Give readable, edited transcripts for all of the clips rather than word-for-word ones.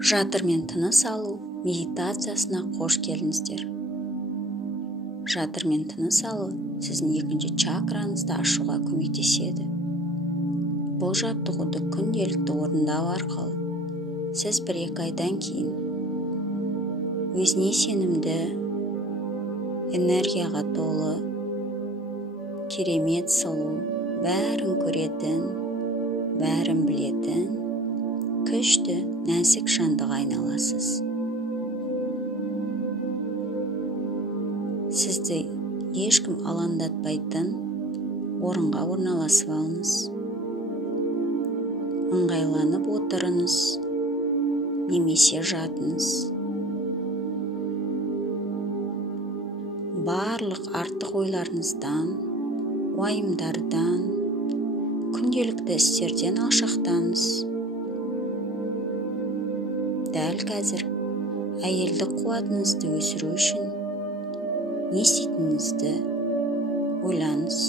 Жатырмен тыныс алу медитациясына қош келдіңіздер. Жатырмен тыныс алу сіздің екінші чакраңызды ашуға көмектеседі. Бұл жаттығуды күнделікті орындау арқылы сіз 1-2 айдан кейін өзіне сенімді, энергияға толы, керемет сұлу, бәрін көретін, бәрін білетін, күшті, нәзік жандыға айналасыз. Сізді ешкім алаңдатпайтын орынға орналасып алыңыз. Ыңғайланып отырыңыз, немесе жатыңыз. Барлық артық ойларыңыздан, уайымдардан, күнделікті істерден алшақтаңыз. Дәл қазір әйелдік қуатыңызды өсіру үшін не істейтініңізді ойлаңыз.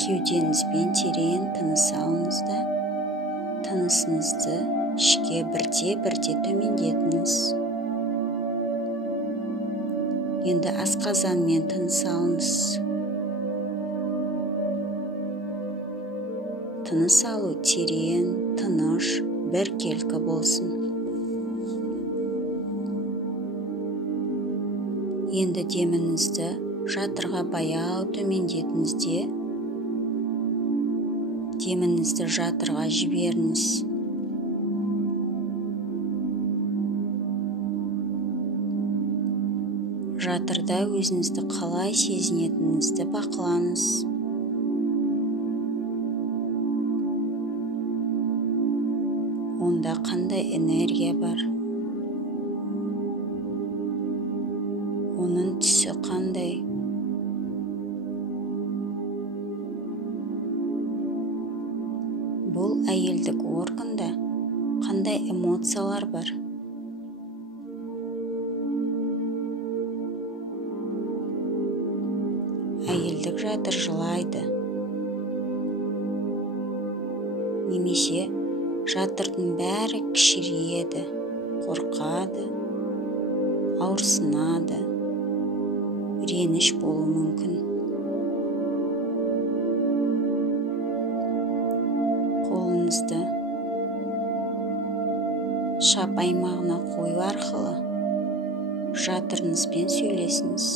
Кеудеңізбен терең тыныс алыңыз да, тынысыңызды ішке бірте-бірте төмендетіңіз. Енді асқазанмен тыныс алыңыз. Тыныс алу терең, тыныш, біркелкі болсын. Енді деміңізді жатырға баяу төмендетіңіз де, деміңізді жатырға жіберіңіз. Жатырда өзіңізді қалай сезінетініңізді бақылаңыз. Онда қандай энергия бар? Оның түсі қандай? Бұл әйелдік органда қандай эмоциялар бар? Әйелдік жатыр жылайды. Немесе жатырдың бәрі кішірейеді, қорқады, ауырсынады, реніш болуы мүмкін. Қолыңызды шап аймағына қою арқылы жатырыңызбен сөйлесіңіз.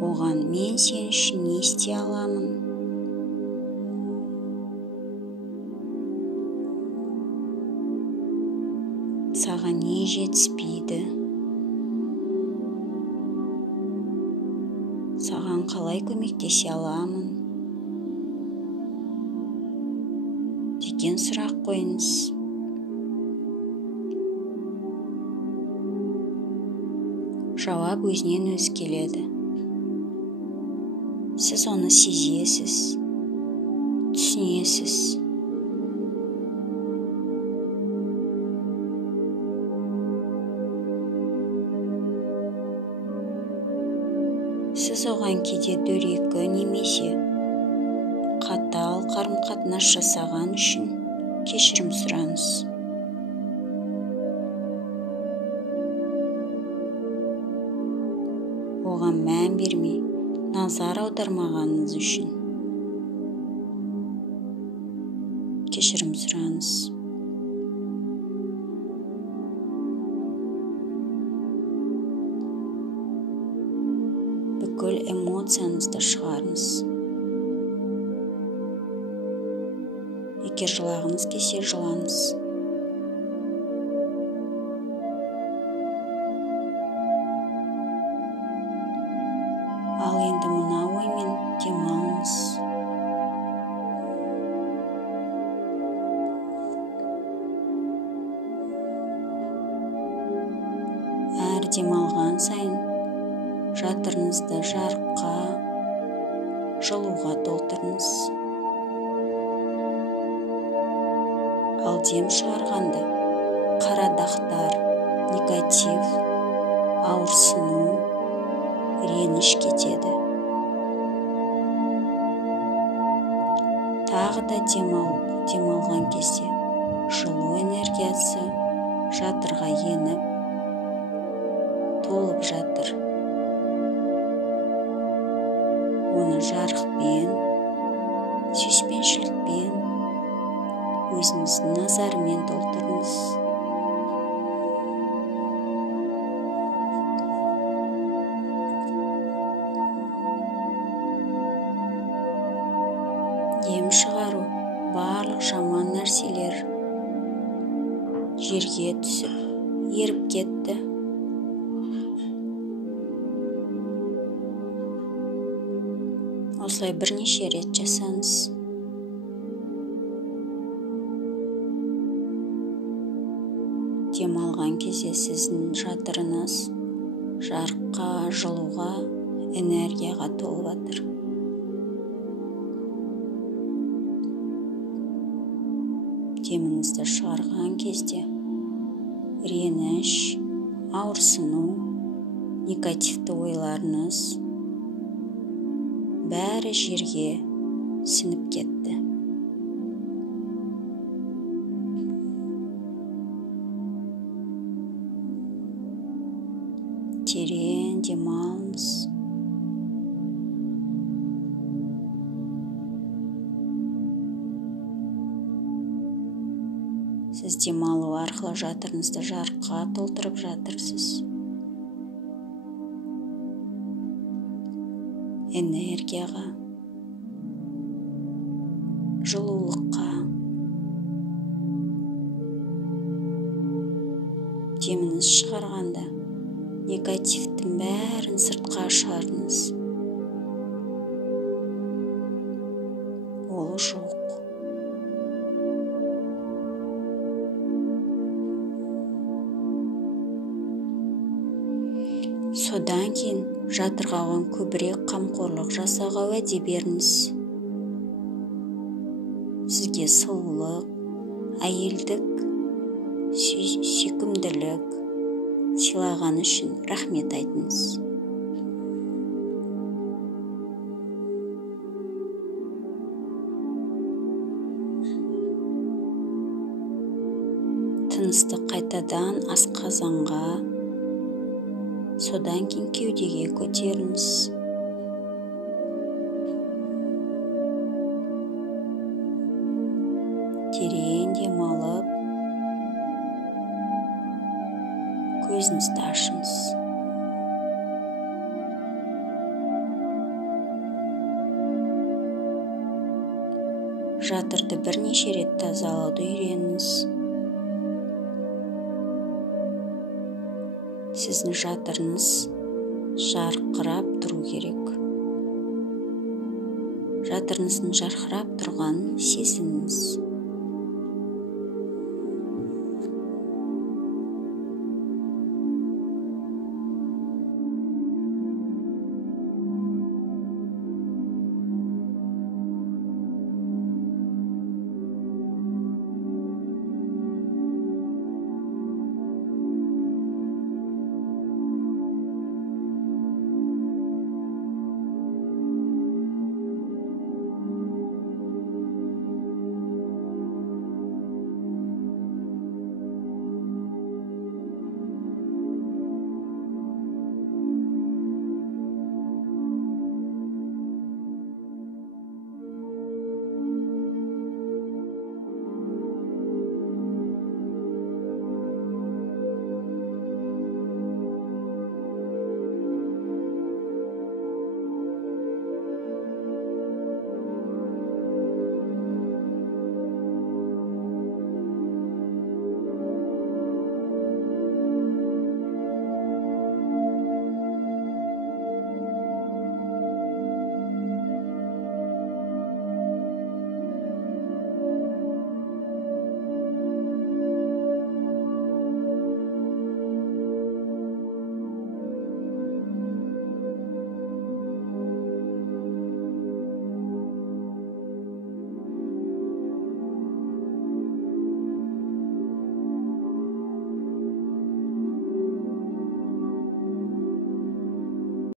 Оған мен сен үшін не істей аламын? Саған не жетіспейді? Саған қалай көмектесе аламын? Деген сұрақ қойыңыз. Жауап өзінен өзі келеді. Сіз оны сезесіз, түсінесіз. Сіз оған кейде дөрекі немесе қатал қарым-қатынас жасаған үшін кешірім сұраңыз. Оған мән бермей, назар аудармағаныңыз үшін кешірім сұраңыз. Бүкіл эмоцияңызды шығарыңыз. Егер жылағыңыз келсе, жылаңыз. Ал енді мына оймен демалыңыз. Әр демалған сайын жатырыңызды жарыққа, жылуға толтырыңыз. Ал дем шығарғанда қара дақтар, негатив, ауырсыну, реніш кетеді. Тағы да демалған кезде жылу энергиясы жатырға еніп, толып жатыр. Оны жарықпен, сүйіспеншілікпен, өзіңіздің назарымен толтырыңыз. Ем шығару, барлық жаман нәрселер жерге түсіп, еріп кетті. Осылай бірнеше рет жасаңыз. Демалған кезде сіздің жатырыңыз жарыққа, жылуға, энергияға толып жатыр. Деміңізді шығарған кезде реніш, ауырсыну, негативті ойларыңыз бәрі жерге сіңіп кетті. Терең демалыңыз. Сіз демалу арқылы жатырыңызды жарыққа толтырып жатырсыз. Энергияға, жылулыққа. Деміңіз шығарғанда негативтің бәрін сыртқа шығарыңыз. Ол жоқ. Содан кейін жатырға оған көбірек қамқорлық жасауға уәде беріңіз. Сізге сұлулық, әйелдік, сүйкімділік сыйлаған үшін рахмет айтыңыз. Тынысты қайтадан асқазанға, содан кейін кеудеге көтеріңіз. Терең демалып, көзіңізді ашыңыз. Жатырды бірнеше рет тазалауды үйреніңіз. Сіздің жатырыңыз жарқырап тұру керек. Жатырыңыздың жарқырап тұрғанын сезініңіз.